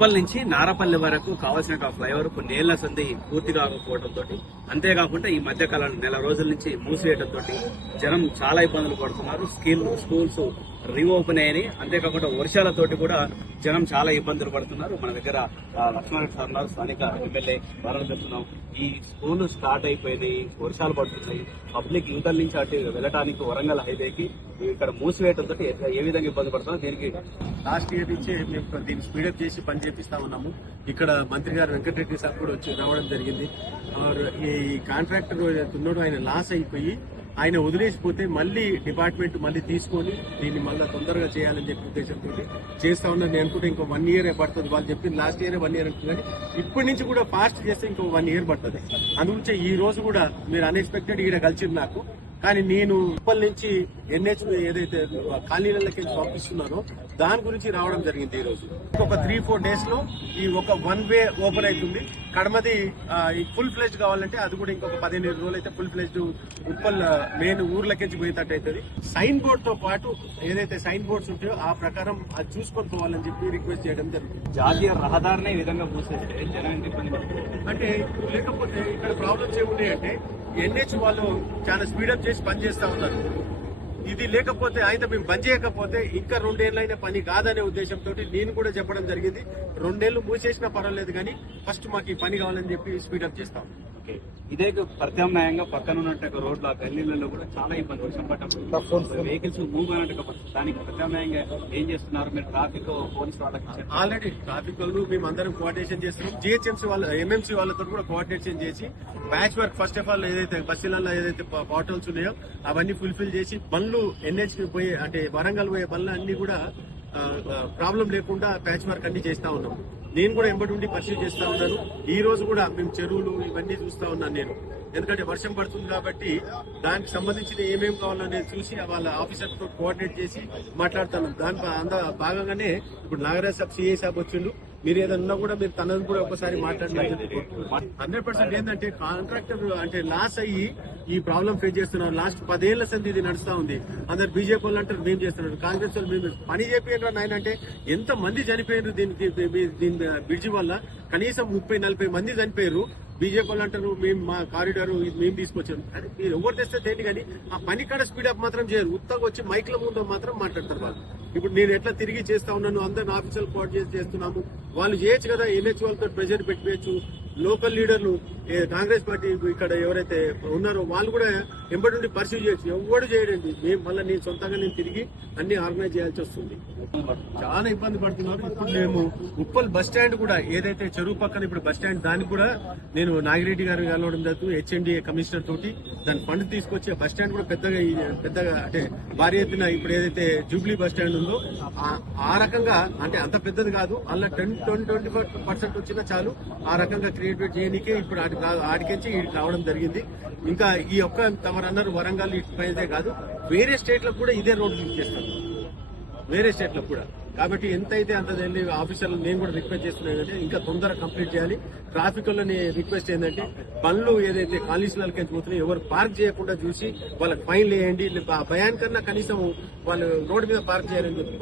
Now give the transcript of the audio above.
ఉప్పల్ నుంచి నారపల్లి వరకు కావాల్సిన ఫ్లైఓవర్ కొన్నేళ్ల సంది పూర్తి కాకపోవడంతో, అంతేకాకుండా ఈ మధ్య కాలంలో నెల రోజుల నుంచి మూసివేయడంతో జనం చాలా ఇబ్బందులు పడుతున్నారు. స్కూల్స్ రీఓపెన్ అయ్యాయి. అంతేకాకుండా వర్షాలతోటి కూడా జనం చాలా ఇబ్బందులు పడుతున్నారు. మన దగ్గర లక్ష్మణరెడ్డి సార్ ఉన్నారు, స్థానిక ఎమ్మెల్యే వారాలు చెప్తున్నాం. ఈ స్కూల్ స్టార్ట్ అయిపోయినాయి, వర్షాలు పడుతున్నాయి, పబ్లిక్ యువతల నుంచి అటు వెళ్ళడానికి వరంగల్ హైవేకి ఇక్కడ మూసివేయడంతో ఏ విధంగా ఇబ్బంది పడుతున్నారు. దీనికి లాస్ట్ ఇయర్ నుంచే మేము దీన్ని స్పీడప్ చేసి పని చేపిస్తా ఉన్నాము. ఇక్కడ మంత్రి గారు వెంకటరెడ్డి సార్ కూడా వచ్చి రావడం జరిగింది. ఈ కాంట్రాక్టర్ ఉన్నాడు, ఆయన లాస్ అయిపోయి ఆయన వదిలేసిపోతే మళ్ళీ డిపార్ట్మెంట్ మళ్ళీ తీసుకొని దీన్ని మళ్ళీ తొందరగా చేయాలని చెప్పి ఉద్దేశంతో చేస్తా ఉన్నారు. నేను అనుకుంటే ఇంకో 1 year పడుతుంది. వాళ్ళు చెప్పింది లాస్ట్ ఇయర్ 1 year అంటుంది, కానీ ఇప్పటి నుంచి కూడా ఫాస్ట్ చేస్తే ఇంకో 1 year పడుతుంది. అందుగురించి ఈ రోజు కూడా మీరు అన్ఎక్స్పెక్టెడ్ ఈడ కలిసింది నాకు. కానీ నేను ఉప్పల్ నుంచి NH ఏదైతే కాలనీలకి పంపిస్తున్నానో దాని గురించి రావడం జరిగింది. ఈ రోజు ఒక 3-4 days లో ఈ ఒక 1 way ఓపెన్ అవుతుంది. కడమది ఫుల్ ఫ్లెజ్ కావాలంటే అది కూడా ఇంకొక 15 రోజులు అయితే ఫుల్ ఫ్లెజ్ ఉప్పల్ మెయిన్ ఊర్లకించి పోయేటట్టు అవుతుంది. సైన్ బోర్డ్ తో పాటు ఏదైతే సైన్ బోర్డ్స్ ఉంటాయో ఆ ప్రకారం అది చూసుకొని పోవాలని చెప్పి రిక్వెస్ట్ చేయడం జరుగుతుంది. జాతీయ రహదారిని ఈ విధంగా మూసేస్తే జనం ఇబ్బంది పడుతుంది. అంటే లేకపోతే ఇక్కడ ప్రాబ్లమ్స్ ఏమున్నాయంటే NH వాళ్ళు చాలా స్పీడప్ చేసి పని చేస్తా ఉన్నారు. ఇది లేకపోతే అయితే మేము బంద్ చేయకపోతే ఇంకా 2 ఏళ్ళైనా పని కాదనే ఉద్దేశంతో నేను కూడా చెప్పడం జరిగింది. 2 ఏళ్లు మూసేసినా పర్వాలేదు, కానీ ఫస్ట్ మాకు ఈ పని కావాలని చెప్పి స్పీడప్ చేస్తాం. ఇదే ప్రత్యామ్నాయంగా పక్కన ఉన్నట్టు రోడ్ల గల్లీలలో కూడా చాలా ఇబ్బంది, వర్షం పడ్డప్పుడు వెహికల్స్ మూవ్ అయినట్టు దానికి ప్రత్యామ్నాయంగా ఏం చేస్తున్నారు మీరు? ట్రాఫిక్ పోలీస్ వాళ్ళకి ఆల్రెడీ ట్రాఫిక్ వాళ్ళు మేము అందరం కోఆర్డినేషన్ చేస్తున్నాం. GHMC వాళ్ళ MMC వాళ్ళతో కూడా కోఆర్డినేషన్ చేసి patch work first of all ఏదైతే బస్సులలో ఏదైతే పోర్టల్స్ ఉన్నాయో అవన్నీ ఫుల్ఫిల్ చేసి బండ్లు NH కి పోయే అంటే వరంగల్ పోయే బండ్లు అన్ని కూడా ప్రాబ్లం లేకుండా ప్యాచ్ వర్క్ అన్ని చేస్తా ఉన్నాం. నేను కూడా ఎంబడి ఉండి పరిశీలి చేస్తా ఉన్నాను. ఈ రోజు కూడా మేము చెరువులు ఇవన్నీ చూస్తా ఉన్నాను నేను, ఎందుకంటే వర్షం పడుతుంది కాబట్టి దానికి సంబంధించిన ఏమేమి కావాలనేది చూసి వాళ్ళ ఆఫీసర్ తో కోఆర్డినేట్ చేసి మాట్లాడతాను. దాని భాగంగానే ఇప్పుడు నాగరాజ్ సాబ్ CA సాబ్ వచ్చిండు. మీరు ఏదన్నా కూడా మీరు తనని కూడా ఒకసారి మాట్లాడినట్టు 100% ఏంటంటే కాంట్రాక్టర్ అంటే లాస్ అయ్యి ఈ ప్రాబ్లం ఫేస్ చేస్తున్నారు. లాస్ట్ 10 ఏళ్ల సంది ఇది నడుస్తా ఉంది. అందరు BJP వాళ్ళు అంటారు మేము చేస్తున్నారు, కాంగ్రెస్ వాళ్ళు మేము పని చేపినారు నాయన అంటే ఎంత మంది చనిపోయారు దీని బ్రిడ్జి వల్ల. కనీసం 30-40 మంది చనిపోయారు. BJP వాళ్ళు అంటారు మేము మా కారిడార్ మేము తీసుకొచ్చాము. అంటే మీరు ఎవరు తెస్తే తేండి, కానీ ఆ పని కాడ స్పీడప్ మాత్రం చేయరు. ఉత్తగా వచ్చి మైక్ల ముందు మాత్రం మాట్లాడతారు వాళ్ళు. ఇప్పుడు నేను ఎట్లా తిరిగి చేస్తా ఉన్నాను, అందరిని ఆఫీసర్లు కోఆర్డినేట్ చేస్తున్నాము. వాళ్ళు చేయొచ్చు కదా, NH వాళ్ళతో ప్రెజర్ పెట్టిపోయచ్చు. లోకల్ లీడర్లు కాంగ్రెస్ పార్టీ ఇక్కడ ఎవరైతే ఉన్నారో వాళ్ళు కూడా ఎంబడి నుండి పర్సీవ్ చేయొచ్చు. ఎవరు చేయడండి, మేము మళ్ళీ నేను సొంతంగా నేను తిరిగి అన్ని ఆర్గనైజ్ చేయాల్సి వస్తుంది. చాలా ఇబ్బంది పడుతున్నారు. ఇప్పుడు మేము ఉప్పల్ బస్ స్టాండ్ కూడా ఏదైతే చెరువు పక్కన ఇప్పుడు బస్ స్టాండ్ దానికి కూడా నేను నాగిరెడ్డి గారు కలవడం జరుగుతుంది. HNDA కమిషనర్ తోటి దాని ఫండ్ తీసుకొచ్చి బస్ స్టాండ్ కూడా పెద్దగా అంటే భారీ ఎత్తున ఇప్పుడు ఏదైతే జూబ్లీ బస్ స్టాండ్ ఉందో ఆ రకంగా అంటే అంత పెద్దది కాదు, అలా 10-20% వచ్చినా చాలు ఆ రకంగా క్రియేట్ చేయడానికే ఇప్పుడు ఆడికించి వీడికి రావడం జరిగింది. ఇంకా ఈ ఒక్క తమరన్నారు వరంగల్ ఇటుపైదే కాదు, వేరే స్టేట్లకు కూడా ఇదే రోడ్లు ఇచ్చేస్తారు, వేరే స్టేట్లకు కూడా. కాబట్టి ఎంత అయితే అంత ఆఫీసర్లు నేను కూడా రిక్వెస్ట్ చేస్తున్నాను ఏంటంటే ఇంకా తొందరగా కంప్లీట్ చేయాలి. ట్రాఫిక్ లో రిక్వెస్ట్ ఏంటంటే బండ్లు ఏదైతే కాలేజీలకి పోతున్నాయో ఎవరు పార్క్ చేయకుండా చూసి వాళ్ళకి ఫైన్లు వేయండి. భయానికన్నా కనీసం వాళ్ళు రోడ్డు మీద పార్క్ చేయాలని చెప్పి